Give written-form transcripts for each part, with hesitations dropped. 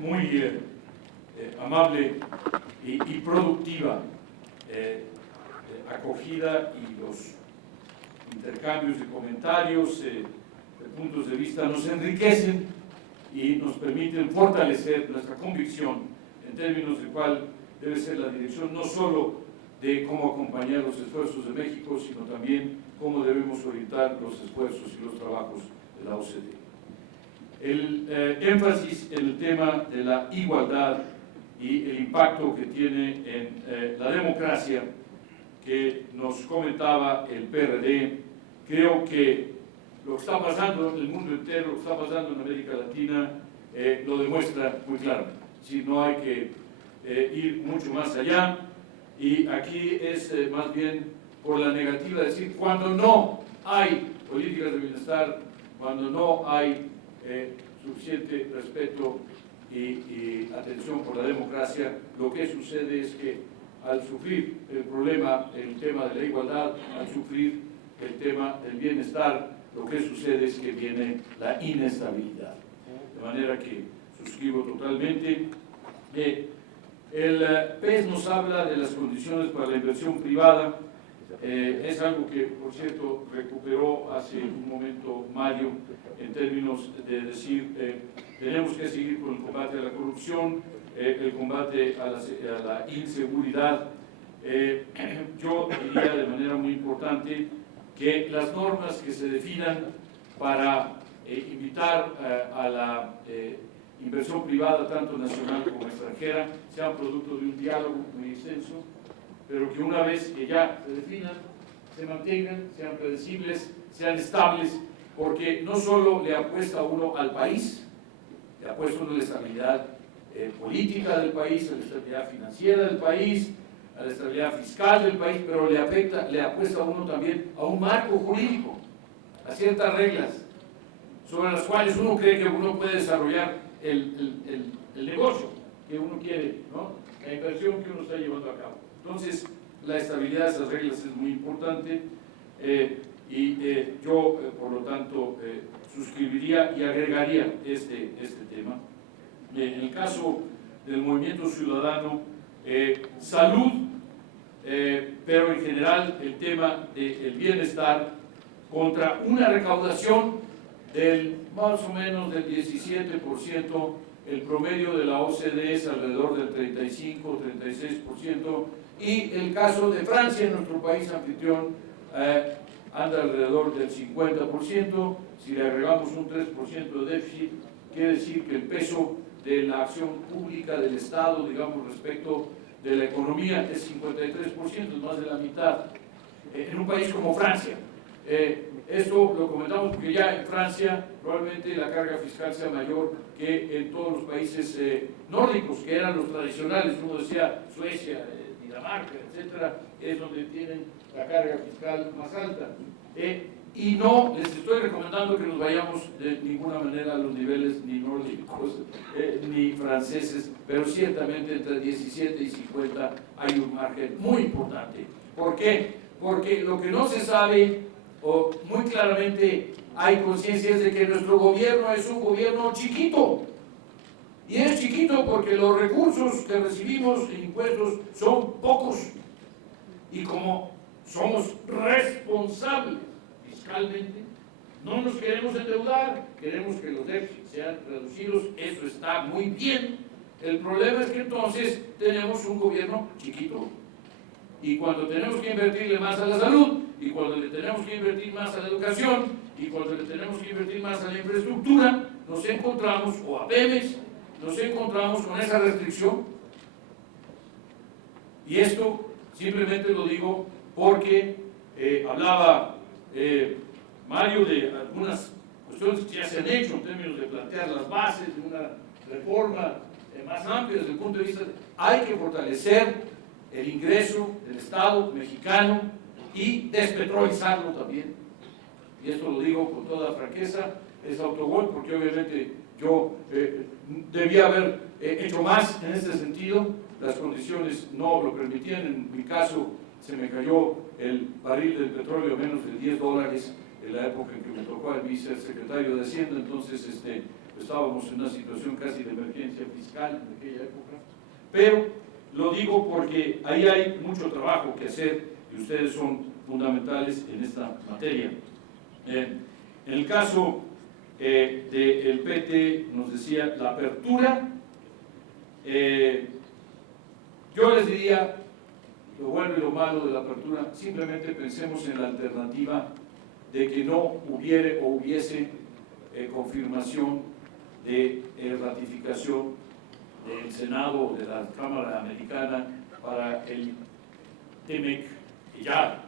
muy amable y productiva acogida, y los intercambios de comentarios, de puntos de vista nos enriquecen y nos permiten fortalecer nuestra convicción en términos de cuál debe ser la dirección, no solo de cómo acompañar los esfuerzos de México, sino también cómo debemos orientar los esfuerzos y los trabajos de la OCDE. El énfasis en el tema de la igualdad y el impacto que tiene en la democracia que nos comentaba el PRD, creo que lo que está pasando en el mundo entero, lo que está pasando en América Latina, lo demuestra muy claramente. Si no hay que ir mucho más allá, y aquí es más bien por la negativa, es decir, cuando no hay políticas de bienestar, cuando no hay suficiente respeto y atención por la democracia, lo que sucede es que al sufrir el problema, el tema de la igualdad, al sufrir el tema del bienestar, lo que sucede es que viene la inestabilidad. De manera que suscribo totalmente. El PES nos habla de las condiciones para la inversión privada. Es algo que, por cierto, recuperó hace un momento Mario, en términos de decir, tenemos que seguir con el combate a la corrupción, el combate a la inseguridad. Yo diría de manera muy importante que las normas que se definan para invitar a la inversión privada, tanto nacional como extranjera, sean producto de un diálogo muy extenso, pero que una vez que ya se definan, se mantengan, sean predecibles, sean estables, porque no solo le apuesta uno al país, le apuesta uno a la estabilidad política del país, a la estabilidad financiera del país, a la estabilidad fiscal del país, pero le apuesta uno también a un marco jurídico, a ciertas reglas sobre las cuales uno cree que uno puede desarrollar el negocio que uno quiere, ¿no? La inversión que uno está llevando a cabo. Entonces, la estabilidad de esas reglas es muy importante, yo, por lo tanto, suscribiría y agregaría este tema. En el caso del movimiento ciudadano, salud, pero en general el tema del bienestar, contra una recaudación del más o menos del 17%, el promedio de la OCDE es alrededor del 35-36%, y el caso de Francia, en nuestro país anfitrión, anda alrededor del 50%. Si le agregamos un 3% de déficit, quiere decir que el peso de la acción pública del Estado, digamos, respecto de la economía es 53%, es más de la mitad. En un país como Francia, esto lo comentamos porque ya en Francia probablemente la carga fiscal sea mayor que en todos los países nórdicos, que eran los tradicionales. Uno decía Suecia, Dinamarca, etcétera, es donde tienen la carga fiscal más alta. Y no les estoy recomendando que nos vayamos de ninguna manera a los niveles ni nórdicos ni franceses, pero ciertamente entre 17 y 50 hay un margen muy importante. ¿Por qué? Porque lo que no se sabe, o muy claramente hay conciencia, es de que nuestro gobierno es un gobierno chiquito. Y es chiquito porque los recursos que recibimos en impuestos son pocos. Y como somos responsables fiscalmente, no nos queremos endeudar, queremos que los déficits sean reducidos, eso está muy bien. El problema es que entonces tenemos un gobierno chiquito. Y cuando tenemos que invertirle más a la salud, y cuando le tenemos que invertir más a la educación, y cuando le tenemos que invertir más a la infraestructura, nos encontramos, o a Pemex, nos encontramos con esa restricción. Y esto simplemente lo digo porque hablaba Mario de algunas cuestiones que ya se han hecho en términos de plantear las bases de una reforma más amplia desde el punto de vista de, hay que fortalecer el ingreso del Estado mexicano y despetrolizarlo también. Y esto lo digo con toda franqueza, es autogol, porque obviamente yo debía haber hecho más en este sentido. Las condiciones no lo permitían. En mi caso, se me cayó el barril del petróleo a menos de $10 en la época en que me tocó a mí ser secretario de Hacienda. Entonces, estábamos en una situación casi de emergencia fiscal en aquella época, pero lo digo porque ahí hay mucho trabajo que hacer y ustedes son fundamentales en esta materia. En el caso del PT, nos decía la apertura, yo les diría, lo bueno y lo malo de la apertura, simplemente pensemos en la alternativa de que no hubiere o hubiese confirmación de ratificación del Senado o de la Cámara Americana para el TEMEC, que ya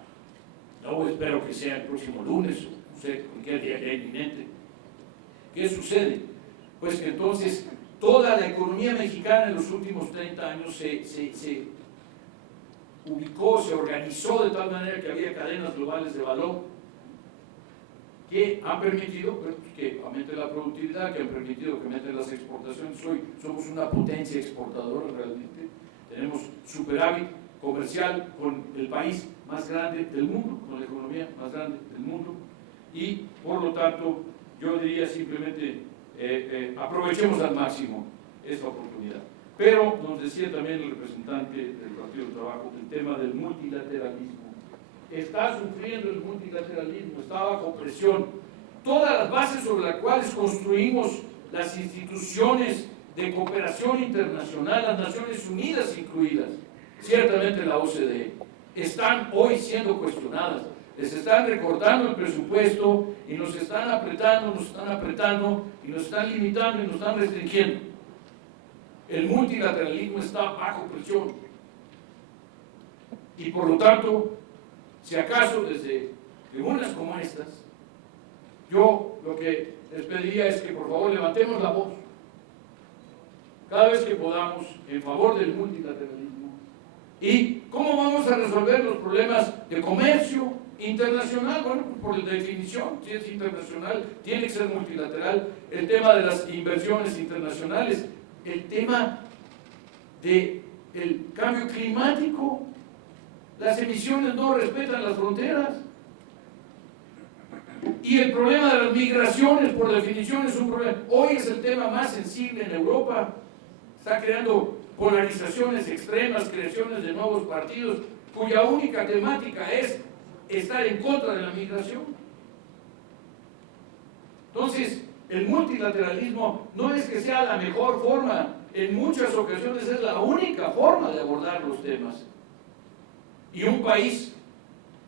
no espero que sea el próximo lunes o no sé, cualquier día ya inminente. ¿Qué sucede? Pues que entonces toda la economía mexicana en los últimos 30 años se ubicó, se organizó de tal manera que había cadenas globales de valor que han permitido que aumente la productividad, que han permitido que aumenten las exportaciones. Hoy somos una potencia exportadora realmente, tenemos superávit comercial con el país más grande del mundo, con la economía más grande del mundo, y por lo tanto yo diría simplemente aprovechemos al máximo esta oportunidad. Pero nos decía también el representante del Partido del Trabajo el tema del multilateralismo. Está sufriendo el multilateralismo, está bajo presión. Todas las bases sobre las cuales construimos las instituciones de cooperación internacional, las Naciones Unidas incluidas, ciertamente la OCDE, están hoy siendo cuestionadas. Les están recortando el presupuesto y nos están apretando y nos están limitando y nos están restringiendo. El multilateralismo está bajo presión. Y por lo tanto, si acaso desde tribunas como estas, yo lo que les pediría es que por favor levantemos la voz cada vez que podamos en favor del multilateralismo. ¿Y cómo vamos a resolver los problemas de comercio internacional? Bueno, pues por definición, si es internacional, tiene que ser multilateral. El tema de las inversiones internacionales, el tema del cambio climático, las emisiones no respetan las fronteras. Y el problema de las migraciones, por definición, es un problema. Hoy es el tema más sensible en Europa. Está creando polarizaciones extremas, creaciones de nuevos partidos, cuya única temática es estar en contra de la migración. Entonces, el multilateralismo no es que sea la mejor forma, en muchas ocasiones es la única forma de abordar los temas. Y un país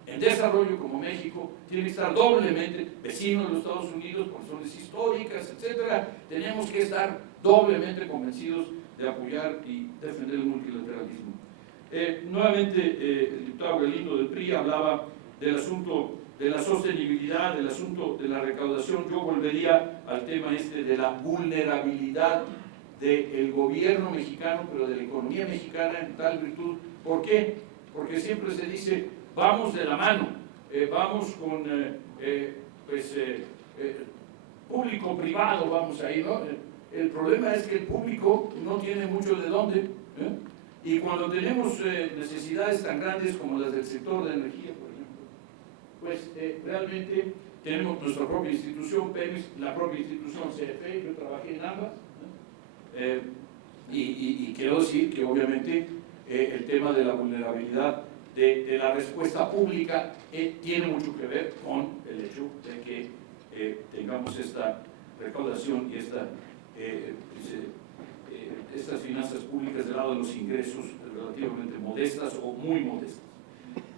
en desarrollo como México tiene que estar doblemente vecino de los Estados Unidos por razones históricas, etc. Tenemos que estar doblemente convencidos de apoyar y defender el multilateralismo. Nuevamente, el diputado Galindo del PRI hablaba del asunto de la sostenibilidad, del asunto de la recaudación. Yo volvería al tema de la vulnerabilidad del gobierno mexicano, pero de la economía mexicana en tal virtud. ¿Por qué? Porque siempre se dice, vamos de la mano, vamos con público-privado, vamos ahí, ¿no? El problema es que el público no tiene mucho de dónde, y cuando tenemos necesidades tan grandes como las del sector de energía, por ejemplo, pues realmente tenemos nuestra propia institución, Pemex, la propia institución CFE, yo trabajé en ambas, y quiero decir que obviamente el tema de la vulnerabilidad de la respuesta pública tiene mucho que ver con el hecho de que tengamos esta recaudación y estas finanzas públicas del lado de los ingresos relativamente modestas o muy modestas.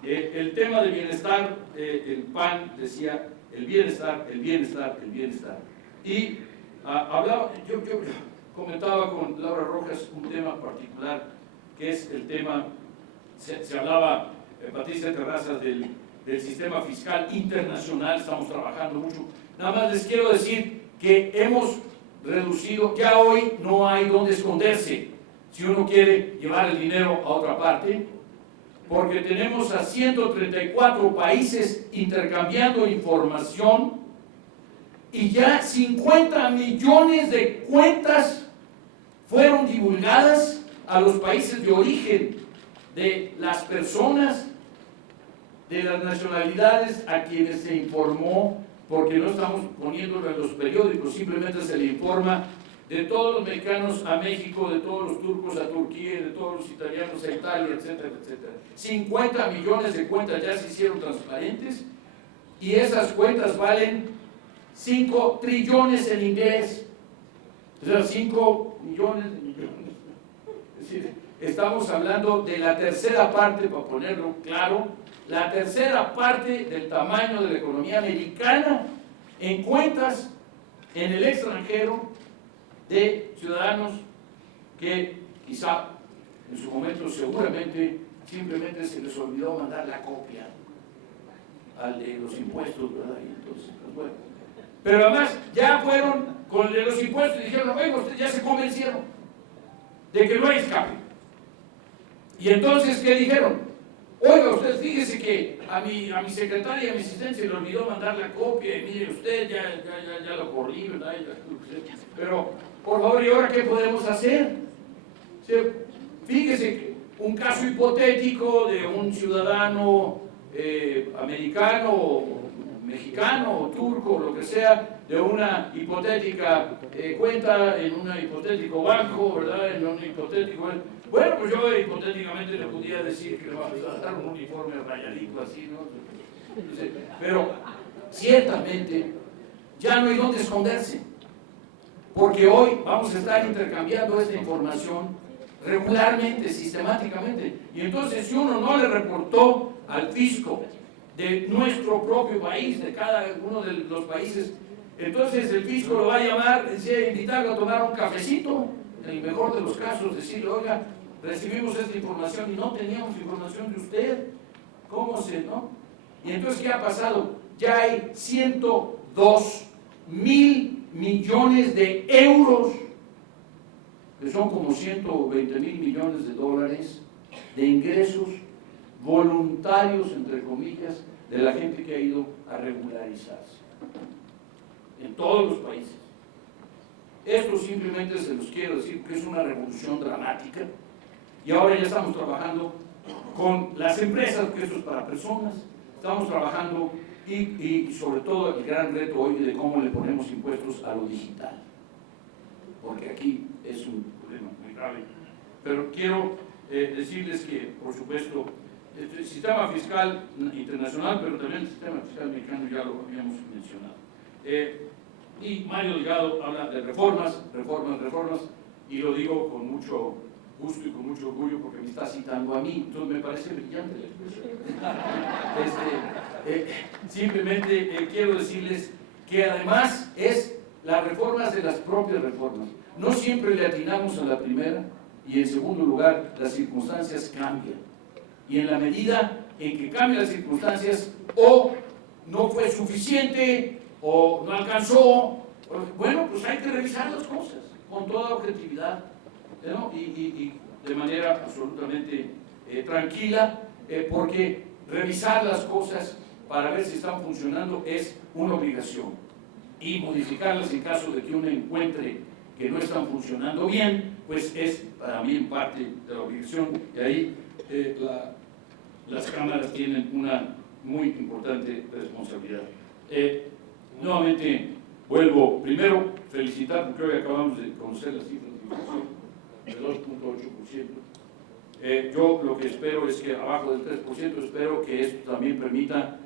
El tema del bienestar, el PAN decía el bienestar, el bienestar, el bienestar. Y hablaba, yo comentaba con Laura Rojas un tema particular, que es el tema, se hablaba, Patricia Terrazas, del sistema fiscal internacional. Estamos trabajando mucho. Nada más les quiero decir que hemos reducido, ya hoy no hay donde esconderse si uno quiere llevar el dinero a otra parte, porque tenemos a 134 países intercambiando información y ya 50 millones de cuentas fueron divulgadas a los países de origen de las personas, de las nacionalidades a quienes se informó porque no estamos poniéndolo en los periódicos, simplemente se le informa de todos los mexicanos a México, de todos los turcos a Turquía, de todos los italianos a Italia, etcétera, etcétera. 50 millones de cuentas ya se hicieron transparentes y esas cuentas valen 5 trillones en inglés. O sea, 5 millones de millones. Es decir, estamos hablando de la tercera parte, para ponerlo claro, la tercera parte del tamaño de la economía americana en cuentas en el extranjero de ciudadanos que quizá en su momento seguramente simplemente se les olvidó mandar la copia al de los impuestos, ¿verdad? Y entonces, pues bueno. Pero además ya fueron con el de los impuestos y dijeron, oiga, ustedes ya se convencieron de que no hay escape. Y entonces, ¿qué dijeron? Oiga, usted fíjese que a mi secretaria y a mi asistente se le olvidó mandar la copia y mire usted, ya lo corrí, ¿verdad? Pero, por favor, ¿y ahora qué podemos hacer? O sea, fíjese que un caso hipotético de un ciudadano americano, o mexicano, o turco, o lo que sea, de una hipotética cuenta en un hipotético banco, ¿verdad? En un hipotético... Bueno, pues yo hipotéticamente le podía decir que le vamos a dar un uniforme rayadito así, ¿no? Pero ciertamente ya no hay dónde esconderse, porque hoy vamos a estar intercambiando esta información regularmente, sistemáticamente. Y entonces, si uno no le reportó al fisco de nuestro propio país, de cada uno de los países, entonces el fisco lo va a llamar, invitarlo a tomar un cafecito, en el mejor de los casos, decirle, oiga, recibimos esta información y no teníamos información de usted, ¿cómo se, no? Y entonces, ¿qué ha pasado? Ya hay 102,000 millones de euros, que son como 120,000 millones de dólares, de ingresos voluntarios, entre comillas, de la gente que ha ido a regularizarse en todos los países. Esto simplemente se los quiero decir que es una revolución dramática y ahora ya estamos trabajando con las empresas, que esto es para personas, estamos trabajando y sobre todo el gran reto hoy de cómo le ponemos impuestos a lo digital, porque aquí es un problema muy grave. Pero quiero decirles que, por supuesto, el sistema fiscal internacional, pero también el sistema fiscal mexicano ya lo habíamos mencionado. Y Mario Delgado habla de reformas, y lo digo con mucho gusto y con mucho orgullo porque me está citando a mí, entonces me parece brillante la expresión. Simplemente quiero decirles que además es las reformas de las propias reformas. No siempre le atinamos a la primera, y en segundo lugar, las circunstancias cambian. Y en la medida en que cambian las circunstancias, o no fue suficiente, o no alcanzó, bueno, pues hay que revisar las cosas con toda objetividad, ¿no? Y de manera absolutamente tranquila, porque revisar las cosas para ver si están funcionando es una obligación, y modificarlas en caso de que uno encuentre que no están funcionando bien, pues es para mí en parte de la obligación, y ahí las cámaras tienen una muy importante responsabilidad. Nuevamente vuelvo, primero, felicitar, porque hoy acabamos de conocer las cifras de inflación de 2.8%. Yo lo que espero es que abajo del 3%, espero que esto también permita